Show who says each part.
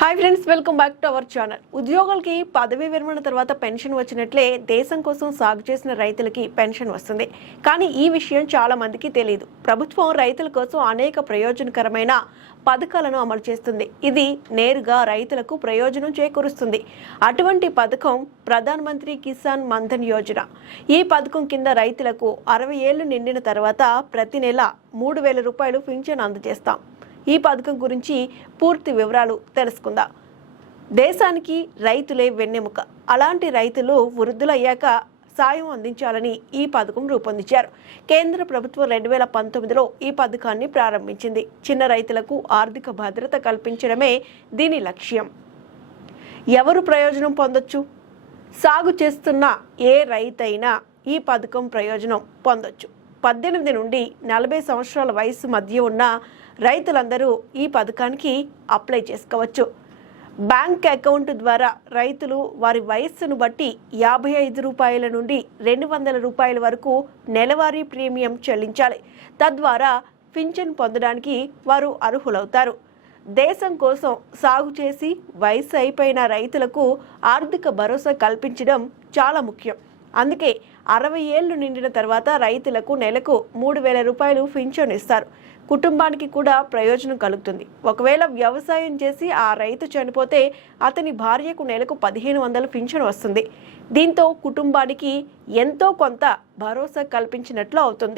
Speaker 1: Hi friends welcome back to our channel ఉద్యోగులకి పదవీ విరమణ తర్వాత పెన్షన్ వచ్చినట్లే దేశం కోసం సాగు చేసిన రైతులకి పెన్షన్ వస్తుంది. కానీ ఈ విషయం చాలా మందికి తెలియదు ప్రభుత్వం రైతుల కోసం అనేక ప్రయోజనకరమైన పథకాలను అమలు చేస్తుంది. ఇది నేరుగా రైతులకు ప్రయోజనం చేకూరుస్తుంది. అటువంటి పథకం ప్రధాన మంత్రి కిసాన్ మన్ధన్ యోజన. ఈ పథకం కింద రైతులకు అరవై ఏళ్ళు నిండిన తర్వాత ప్రతి నెల మూడు వేల రూపాయలు పింఛన్ అందజేస్తాం. ఈ పథకం గురించి పూర్తి వివరాలు తెలుసుకుందాం. దేశానికి రైతులే వెన్నెముక. అలాంటి రైతులు వృద్ధులయ్యాక సాయం అందించాలని ఈ పథకం రూపొందించారు. కేంద్ర ప్రభుత్వం రెండు వేల పంతొమ్మిదిలో ఈ పథకాన్ని ప్రారంభించింది. చిన్న రైతులకు ఆర్థిక భద్రత కల్పించడమే దీని లక్ష్యం. ఎవరు ప్రయోజనం పొందొచ్చు? సాగు చేస్తున్న ఏ రైతైనా ఈ పథకం ప్రయోజనం పొందొచ్చు. పద్దెనిమిది నుండి నలభై సంవత్సరాల వయసు మధ్య ఉన్న రైతులందరూ ఈ పథకానికి అప్లై చేసుకోవచ్చు. బ్యాంక్ అకౌంట్ ద్వారా రైతులు వారి వయస్సును బట్టి యాభై ఐదు రూపాయల నుండి రెండు వందల రూపాయల వరకు నెలవారీ ప్రీమియం చెల్లించాలి. తద్వారా పింఛన్ పొందడానికి వారు అర్హులవుతారు. దేశం కోసం సాగు చేసి వయసు అయిపోయిన రైతులకు ఆర్థిక భరోసా కల్పించడం చాలా ముఖ్యం. అందుకే అరవై ఏళ్ళు నిండిన తర్వాత రైతులకు నెలకు మూడు వేల రూపాయలు పింఛన్ ఇస్తారు. కుటుంబానికి కూడా ప్రయోజనం కలుగుతుంది. ఒకవేళ వ్యవసాయం చేసి ఆ రైతు చనిపోతే అతని భార్యకు నెలకు పదిహేను వందల పింఛన్ వస్తుంది. దీంతో కుటుంబానికి ఎంతో కొంత భరోసా కల్పించినట్లు అవుతుంది.